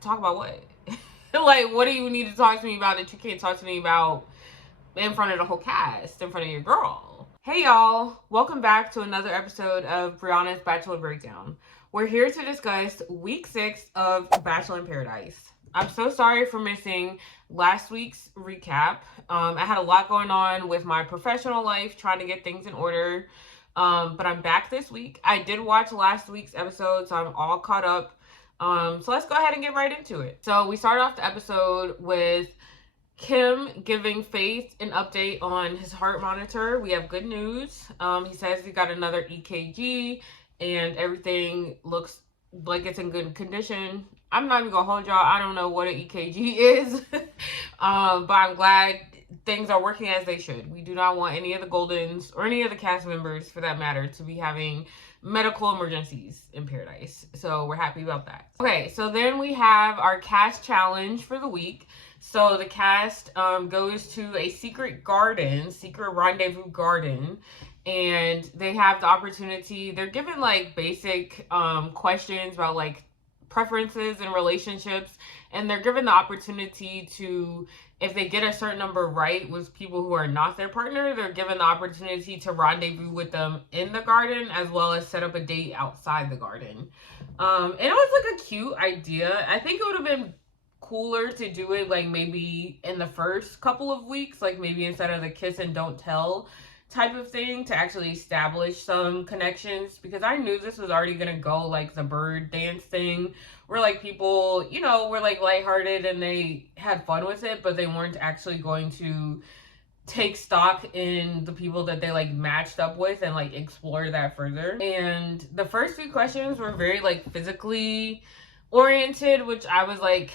Talk about what? Like, what do you need to talk to me about that you can't talk to me about in front of the whole cast, in front of your girl? Hey y'all, welcome back to another episode of Brianna's Bachelor Breakdown. We're here to discuss week 6 of Bachelor in Paradise. I'm so sorry for missing last week's recap. I had a lot going on with my professional life, trying to get things in order. But I'm back this week. I did watch last week's episode, so I'm all caught up. So let's go ahead and get right into it. So we started off the episode with Kim giving Faith an update on his heart monitor. We have good news. He says he got another EKG and everything looks like it's in good condition. I'm not even gonna hold y'all. I don't know what an EKG is. But I'm glad things are working as they should. We do not want any of the Goldens or any of the cast members, for that matter, to be having medical emergencies in Paradise. So we're happy about that. Okay, so then we have our cast challenge for the week. So the cast goes to a secret rendezvous garden, and they have the opportunity. They're given like basic questions about like preferences and relationships, and they're given the opportunity to, if they get a certain number right with people who are not their partner, they're given the opportunity to rendezvous with them in the garden, as well as set up a date outside the garden. And it was like a cute idea. I think it would have been cooler to do it like maybe in the first couple of weeks, like maybe instead of the kiss and don't tell type of thing, to actually establish some connections, because I knew this was already gonna go like the bird dance thing, where like people, you know, were like lighthearted and they had fun with it, but they weren't actually going to take stock in the people that they like matched up with and like explore that further. And the first 3 questions were very like physically oriented, which I was like,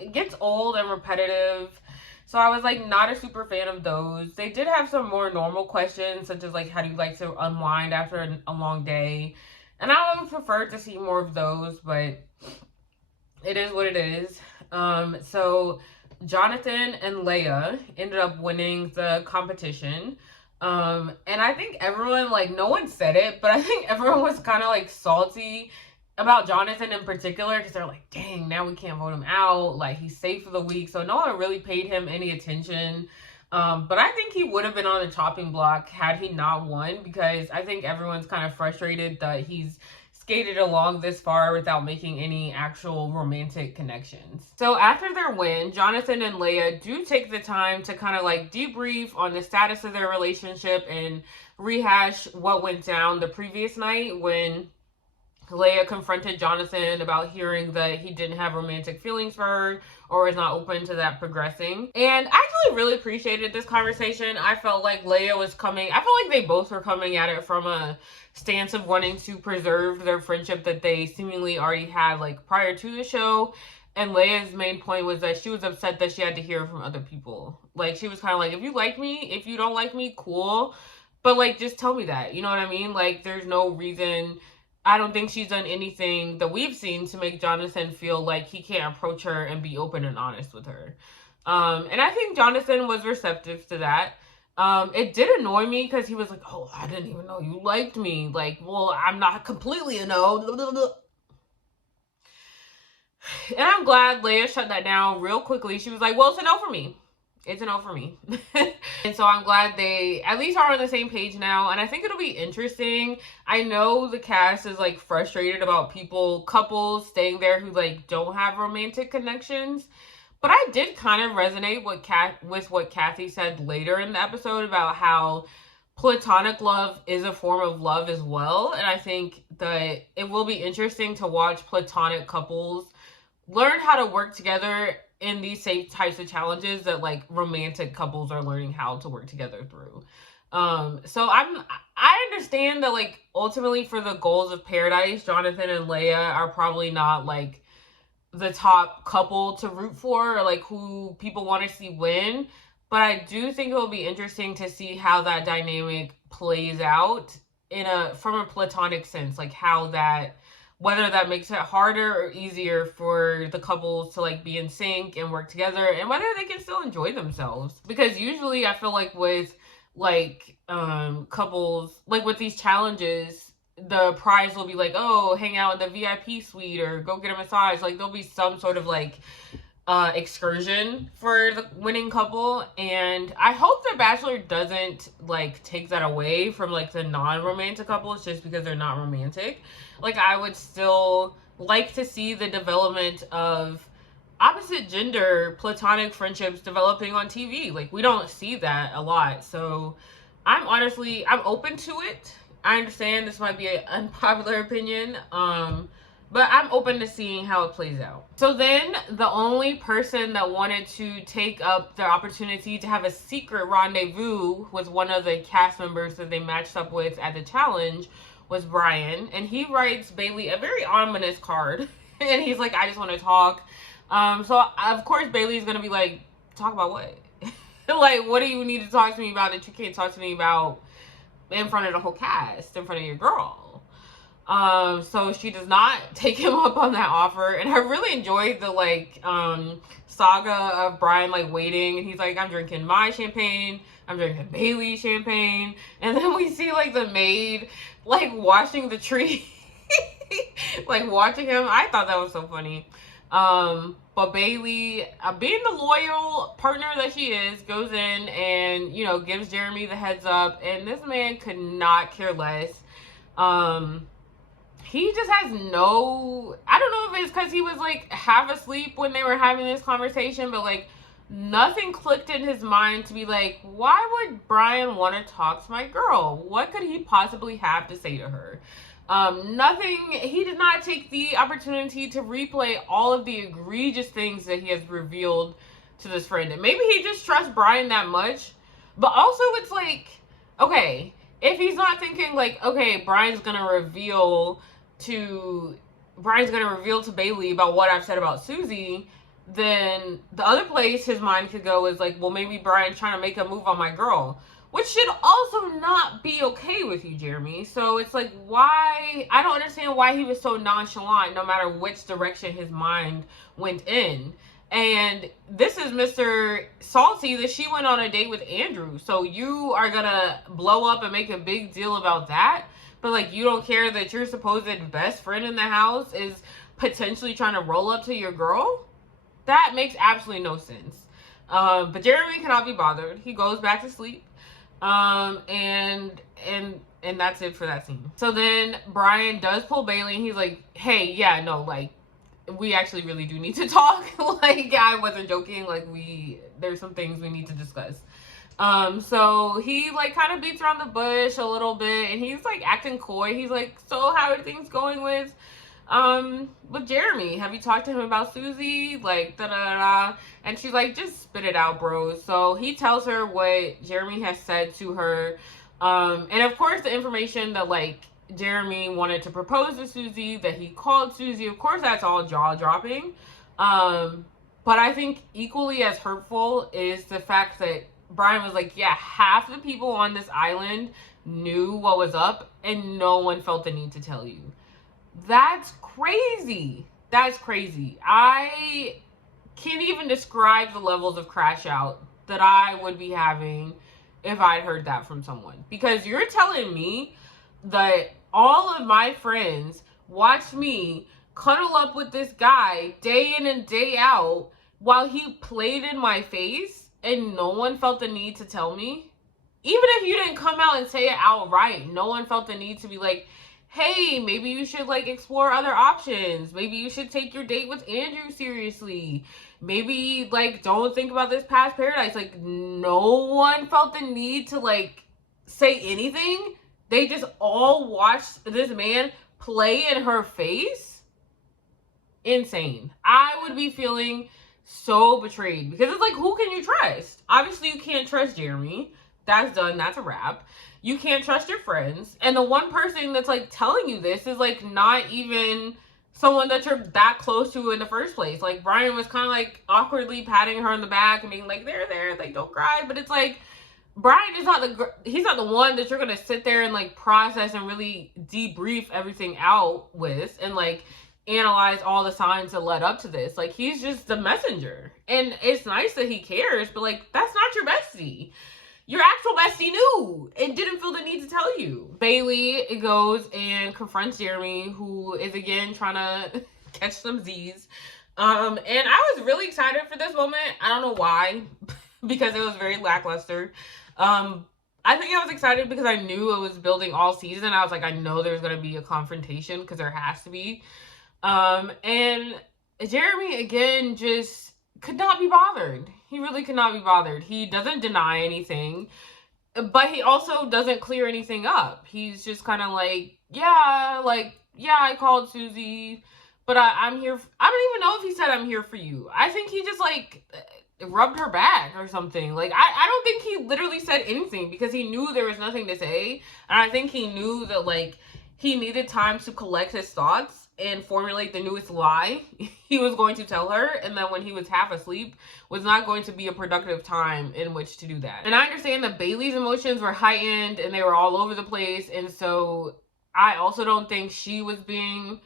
it gets old and repetitive. So I was like not a super fan of those. They did have some more normal questions, such as like, how do you like to unwind after a long day? And I would prefer to see more of those, but it is what it is. So Jonathan and Lea ended up winning the competition. And I think everyone, like, no one said it, but I think everyone was kind of like salty about Jonathan in particular, because they're like, dang, now we can't vote him out. Like, he's safe for the week. So no one really paid him any attention. But I think he would have been on the chopping block had he not won, because I think everyone's kind of frustrated that he's skated along this far without making any actual romantic connections. So after their win, Jonathan and Lea do take the time to kind of like debrief on the status of their relationship and rehash what went down the previous night when Lea confronted Jonathan about hearing that he didn't have romantic feelings for her or was not open to that progressing. And I actually really appreciated this conversation. I felt like Lea was coming, I felt like they both were coming at it from a stance of wanting to preserve their friendship that they seemingly already had like prior to the show. And Lea's main point was that she was upset that she had to hear from other people. Like, she was kind of like, if you like me, if you don't like me, cool. But like, just tell me that, you know what I mean? Like, there's no reason. I don't think she's done anything that we've seen to make Jonathan feel like he can't approach her and be open and honest with her. And I think Jonathan was receptive to that. It did annoy me because he was like, oh, I didn't even know you liked me. Like, well, I'm not completely a no. And I'm glad Lea shut that down real quickly. She was like, well, it's a no for me. It's a no for me. And so I'm glad they at least are on the same page now. And I think it'll be interesting. I know the cast is like frustrated about couples staying there who like don't have romantic connections. But I did kind of resonate with what Kathy said later in the episode about how platonic love is a form of love as well. And I think that it will be interesting to watch platonic couples learn how to work together in these same types of challenges that like romantic couples are learning how to work together through. So I understand that like ultimately for the goals of Paradise, Jonathan and Lea are probably not like the top couple to root for or like who people want to see win. But I do think it will be interesting to see how that dynamic plays out from a platonic sense, like how that, whether that makes it harder or easier for the couples to like be in sync and work together, and whether they can still enjoy themselves. Because usually I feel like with like couples, like with these challenges, the prize will be like, oh, hang out in the VIP suite or go get a massage. Like, there'll be some sort of like excursion for the winning couple. And I hope the Bachelor doesn't like take that away from like the non-romantic couples just because they're not romantic. Like, I would still like to see the development of opposite gender platonic friendships developing on TV. Like, we don't see that a lot. So I'm open to it. I understand this might be an unpopular opinion, but I'm open to seeing how it plays out. So then the only person that wanted to take up the opportunity to have a secret rendezvous with one of the cast members that they matched up with at the challenge was Brian. And he writes Bailey a very ominous card. And he's like, I just want to talk. So of course Bailey's going to be like, talk about what? Like, what do you need to talk to me about that you can't talk to me about in front of the whole cast, in front of your girl? So she does not take him up on that offer. And I really enjoyed the like saga of Brian like waiting, and he's like, I'm drinking my champagne, I'm drinking Bailey's champagne, and then we see like the maid like washing the tree. Like watching him. I thought that was so funny. But Bailey, being the loyal partner that she is, goes in and, you know, gives Jermy the heads up, and this man could not care less. He just has no, I don't know if it's because he was like half asleep when they were having this conversation, but like nothing clicked in his mind to be like, why would Brian want to talk to my girl? What could he possibly have to say to her? Nothing. He did not take the opportunity to replay all of the egregious things that he has revealed to this friend. And maybe he just trusts Brian that much. But also it's like, okay, if he's not thinking like, okay, Brian's gonna reveal to Bailey about what I've said about Susie, then the other place his mind could go is like, well, maybe Brian's trying to make a move on my girl. Which should also not be okay with you, Jermy. So it's like, why? I don't understand why he was so nonchalant no matter which direction his mind went in. And this is Mr. Salty that she went on a date with Andrew. So you are going to blow up and make a big deal about that? But like, you don't care that your supposed best friend in the house is potentially trying to roll up to your girl? That makes absolutely no sense. But Jermy cannot be bothered. He goes back to sleep. And that's it for that scene. So then Brian does pull Bailey and he's like, hey, yeah, no, like, we actually really do need to talk. Like, I wasn't joking. Like, there's some things we need to discuss. So he like kind of beats around the bush a little bit and he's like acting coy. He's like, so how are things going with Jermy? Have you talked to him about Susie? Like, da-da-da-da. And she's like, just spit it out, bro. So he tells her what Jermy has said to her. And of course, the information that, like, Jermy wanted to propose to Susie, that he called Susie, of course, that's all jaw-dropping. But I think equally as hurtful is the fact that Brian was like, yeah, half the people on this island knew what was up, and no one felt the need to tell you. That's crazy. That's crazy. I can't even describe the levels of crash out that I would be having if I'd heard that from someone. Because you're telling me that all of my friends watched me cuddle up with this guy day in and day out while he played in my face and no one felt the need to tell me? Even if you didn't come out and say it outright, no one felt the need to be like, hey, maybe you should like explore other options. Maybe you should take your date with Andrew seriously. Maybe like don't think about this past paradise. Like, no one felt the need to like say anything. They just all watched this man play in her face. Insane. I would be feeling so betrayed because it's like, who can you trust? Obviously you can't trust Jermy. That's done. That's a wrap. You can't trust your friends. And the one person that's like telling you this is like not even someone that you're that close to in the first place. Like, Brian was kind of like awkwardly patting her on the back and being like, there, like, don't cry. But it's like, Brian is not he's not the one that you're going to sit there and like process and really debrief everything out with and like analyze all the signs that led up to this. Like, he's just the messenger. And it's nice that he cares, but like, that's not your bestie. your actual bestie knew and didn't feel the need to tell you. Bailey goes and confronts Jermy, who is again trying to catch some Z's. And I was really excited for this moment. I don't know why, because it was very lackluster. I think I was excited because I knew it was building all season. I was like, I know there's going to be a confrontation because there has to be. And Jermy, again, just could not be bothered. He really could not be bothered. He doesn't deny anything, but he also doesn't clear anything up. He's just kind of like, yeah, I called Susie, but I'm here. I don't even know if he said I'm here for you. I think he just like rubbed her back or something. Like, I don't think he literally said anything because he knew there was nothing to say. And I think he knew that, like, he needed time to collect his thoughts and formulate the newest lie he was going to tell her. And then when he was half asleep, was not going to be a productive time in which to do that. And I understand that Bailey's emotions were heightened and they were all over the place. And so I also don't think she was being,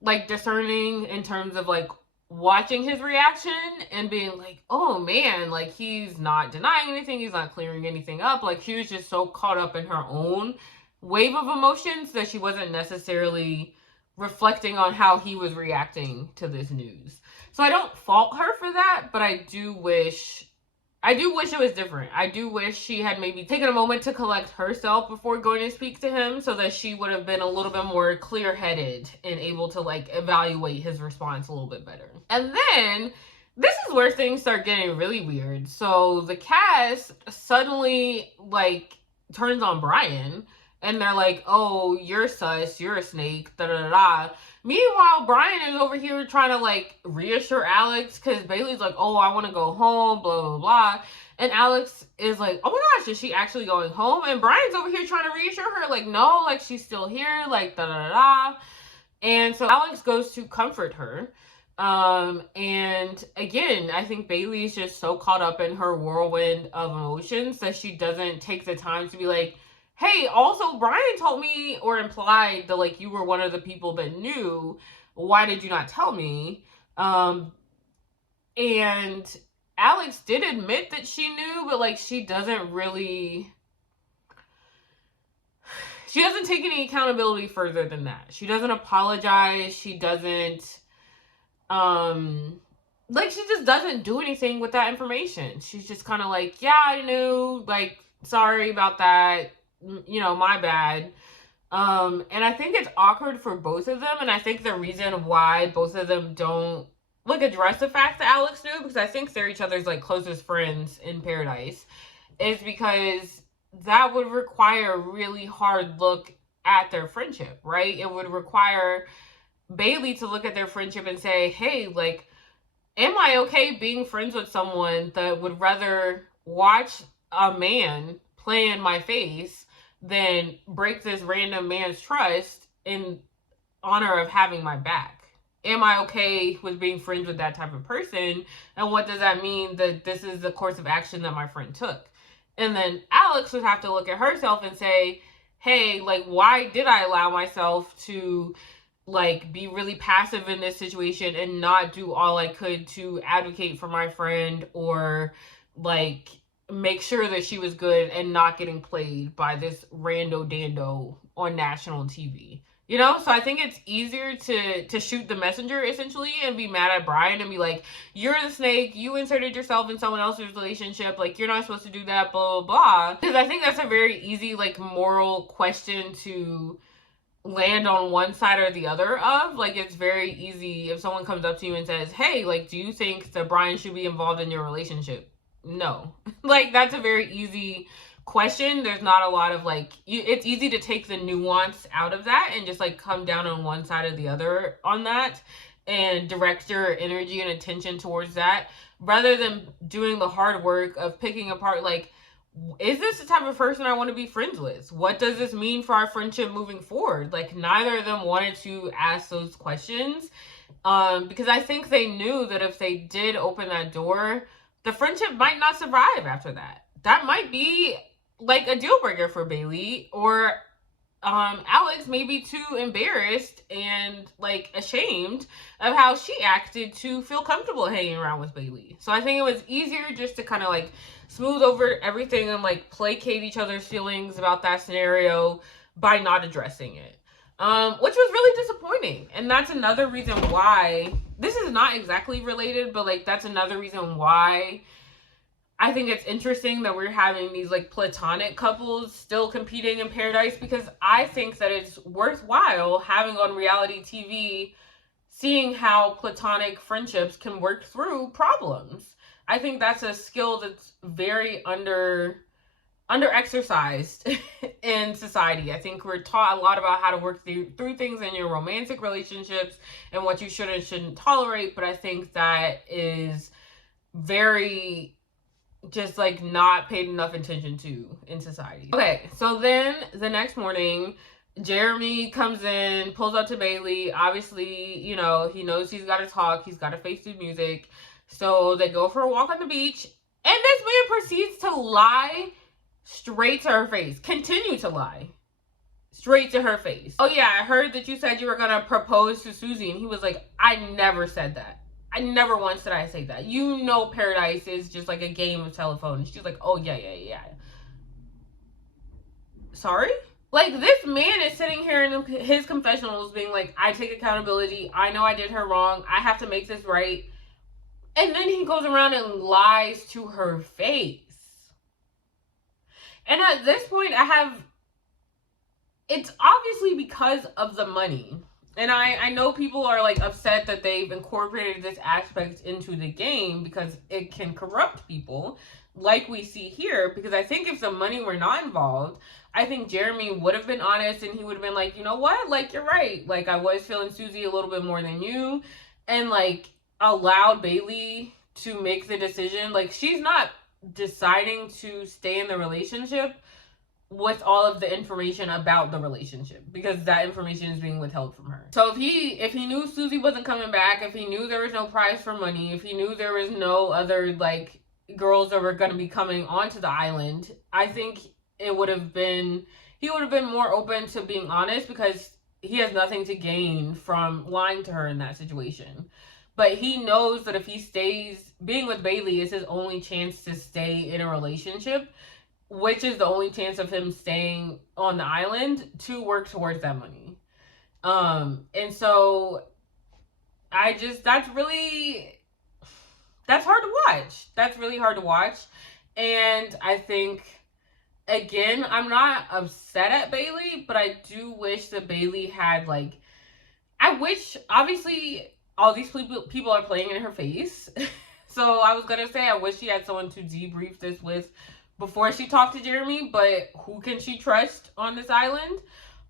like, discerning in terms of, like, watching his reaction and being like, oh man, like, he's not denying anything, he's not clearing anything up. Like, she was just so caught up in her own wave of emotions that she wasn't necessarily reflecting on how he was reacting to this news. So I don't fault her for that, but I do wish it was different. I do wish she had maybe taken a moment to collect herself before going to speak to him so that she would have been a little bit more clear-headed and able to, like, evaluate his response a little bit better. And then this is where things start getting really weird. So the cast suddenly, like, turns on Brian and they're like, oh, you're sus, you're a snake, da-da-da-da. Meanwhile, Brian is over here trying to, like, reassure Alex because Bailey's like, oh, I want to go home, blah, blah, blah. And Alex is like, oh my gosh, is she actually going home? And Brian's over here trying to reassure her, like, no, like, she's still here, like, da-da-da-da. And so Alex goes to comfort her. And again, I think Bailey's just so caught up in her whirlwind of emotions that she doesn't take the time to be like, hey, also, Brian told me or implied that, like, you were one of the people that knew. Why did you not tell me? And Alex did admit that she knew, but, like, she doesn't take any accountability further than that. She doesn't apologize. She doesn't, she just doesn't do anything with that information. She's just kind of like, yeah, I knew, like, sorry about that. You know, my bad. And I think it's awkward for both of them. And I think the reason why both of them don't, like, address the fact that Alex knew, because I think they're each other's, like, closest friends in paradise, is because that would require a really hard look at their friendship, right? It would require Bailey to look at their friendship and say, hey, like, am I okay being friends with someone that would rather watch a man play in my face than break this random man's trust in honor of having my back? Am I okay with being friends with that type of person? And what does that mean that this is the course of action that my friend took? And then Alex would have to look at herself and say, hey, like, why did I allow myself to, like, be really passive in this situation and not do all I could to advocate for my friend or, like, make sure that she was good and not getting played by this rando dando on national TV. You know, so I think it's easier to shoot the messenger, essentially, and be mad at Brian and be like, you're the snake, you inserted yourself in someone else's relationship, like, you're not supposed to do that, blah, blah, blah. Because I think that's a very easy, like, moral question to land on one side or the other of. Like, it's very easy if someone comes up to you and says, hey, like, do you think that Brian should be involved in your relationship? No. Like, that's a very easy question. There's not a lot of, like, it's easy to take the nuance out of that and just, like, come down on one side or the other on that and direct your energy and attention towards that rather than doing the hard work of picking apart, like, is this the type of person I want to be friends with? What does this mean for our friendship moving forward? Like, neither of them wanted to ask those questions because I think they knew that if they did open that door, the friendship might not survive after that. That might be, like, a deal breaker for Bailey, or Alex may be too embarrassed and like ashamed of how she acted to feel comfortable hanging around with Bailey. So I think it was easier just to kind of like smooth over everything and like placate each other's feelings about that scenario by not addressing it. Which was really disappointing. And that's another reason why this is not exactly related, but like that's another reason why I think it's interesting that we're having these like platonic couples still competing in Paradise, because I think that it's worthwhile having on reality TV, seeing how platonic friendships can work through problems. I think that's a skill that's very under exercised in society. I think we're taught a lot about how to work through things in your romantic relationships and what you should and shouldn't tolerate, but I think that is very just like not paid enough attention to in society. Okay, so then the next morning, Jermy comes in, pulls up to Bailey. Obviously, you know, he knows he's got to talk. He's got to face through music. So they go for a walk on the beach. And this man proceeds to lie straight to her face. Continue to lie straight to her face. Oh yeah, I heard that you said you were going to propose to Susie. And he was like, I never said that. I never once did I say that. You know Paradise is just like a game of telephone. And she's like, oh, yeah. Sorry? Like, this man is sitting here in his confessionals being like, I take accountability. I know I did her wrong. I have to make this right. And then he goes around and lies to her face. And at this point, it's obviously because of the money. And I know people are like upset that they've incorporated this aspect into the game because it can corrupt people, like we see here. Because I think if the money were not involved, I think Jermy would have been honest and he would have been like, you know what? Like, you're right. Like, I was feeling Susie a little bit more than you. And like allowed Bailey to make the decision. Like, she's not deciding to stay in the relationship with all of the information about the relationship, because that information is being withheld from her. So if he knew Susie wasn't coming back, if he knew there was no prize for money, if he knew there was no other like girls that were going to be coming onto the island, I think he would have been more open to being honest, because he has nothing to gain from lying to her in that situation. But he knows that if he stays being with Bailey is his only chance to stay in a relationship, which is the only chance of him staying on the island to work towards that money. And so that's hard to watch. That's really hard to watch. And I think, again, I'm not upset at Bailey, but I do wish that Bailey had obviously all these people are playing in her face. So I was going to say, I wish she had someone to debrief this with before she talked to Jermy, but who can she trust on this island?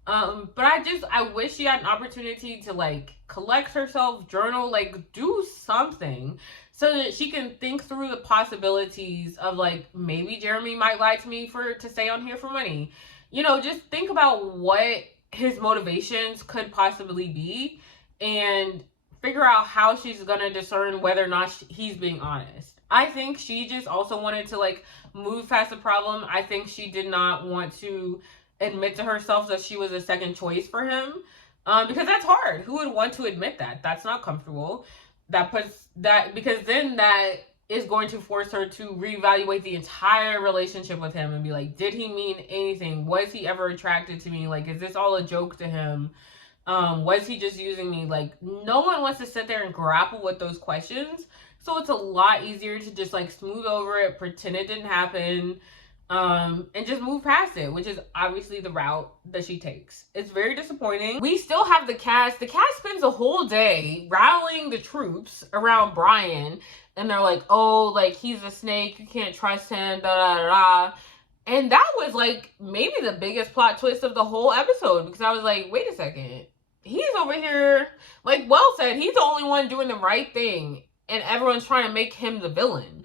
But I wish she had an opportunity to like collect herself, journal, like do something so that she can think through the possibilities of like, maybe Jermy might lie to me to stay on here for money. You know, just think about what his motivations could possibly be and figure out how she's gonna discern whether or not he's being honest. I think she just also wanted to like move past the problem. I think she did not want to admit to herself that she was a second choice for him, because that's hard. Who would want to admit that? That's not comfortable. Because then that is going to force her to reevaluate the entire relationship with him and be like, did he mean anything? Was he ever attracted to me? Like, is this all a joke to him? Was he just using me? Like, no one wants to sit there and grapple with those questions. So it's a lot easier to just like smooth over it, pretend it didn't happen, and just move past it, which is obviously the route that she takes. It's very disappointing. We still have the cast. The cast spends a whole day rallying the troops around Brian, and they're like, oh, like, he's a snake, you can't trust him, da. And that was like maybe the biggest plot twist of the whole episode, because I was like, wait a second, he's over here, like Well said, he's the only one doing the right thing, and everyone's trying to make him the villain.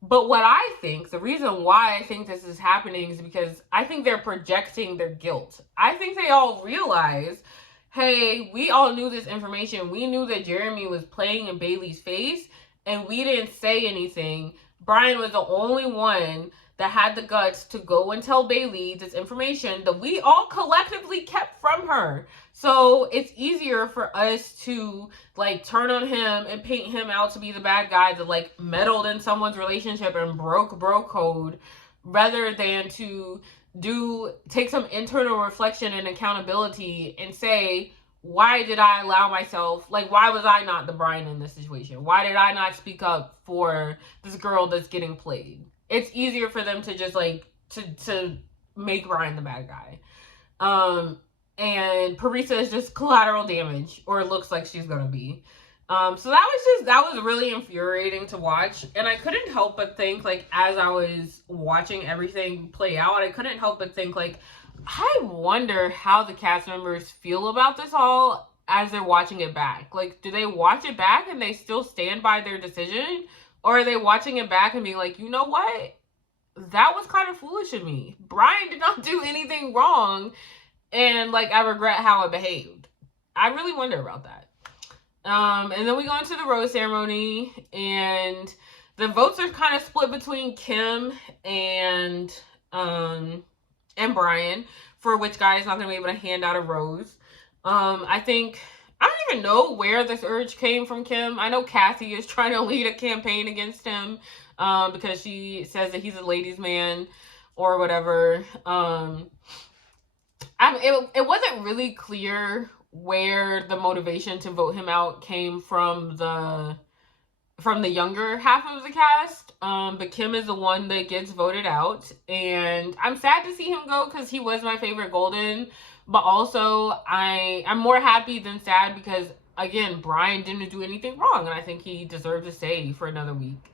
But what I think, the reason why I think this is happening is because I think they're projecting their guilt. I think they all realize, hey, we all knew this information. We knew that Jermy was playing in Bailey's face, and we didn't say anything. Brian was the only one that had the guts to go and tell Bailey this information that we all collectively kept from her. So it's easier for us to like turn on him and paint him out to be the bad guy that like meddled in someone's relationship and broke bro code, rather than to take some internal reflection and accountability and say, why did I allow myself, like, why was I not the Brian in this situation? Why did I not speak up for this girl that's getting played? It's easier for them to just like to make Brian the bad guy. And Parisa is just collateral damage, or it looks like she's gonna be. So that was really infuriating to watch. And I couldn't help but think, like, as I was watching everything play out, I couldn't help but think, like, I wonder how the cast members feel about this all as they're watching it back. Like, do they watch it back and they still stand by their decision? Or are they watching it back and being like, you know what? That was kind of foolish of me. Brian did not do anything wrong. And, like, I regret how I behaved. I really wonder about that. And then we go into the rose ceremony, and the votes are kind of split between Kim and Brian for which guy is not going to be able to hand out a rose. I don't even know where this urge came from Kim. I know Kathy is trying to lead a campaign against him because she says that he's a ladies' man or whatever. It wasn't really clear where the motivation to vote him out came from the younger half of the cast. But Kim is the one that gets voted out, and I'm sad to see him go because he was my favorite Golden. But also I'm more happy than sad because, again, Brian didn't do anything wrong, and I think he deserved to stay for another week.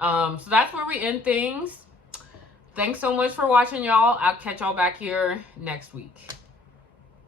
So that's where we end things. Thanks so much for watching, y'all. I'll catch y'all back here next week.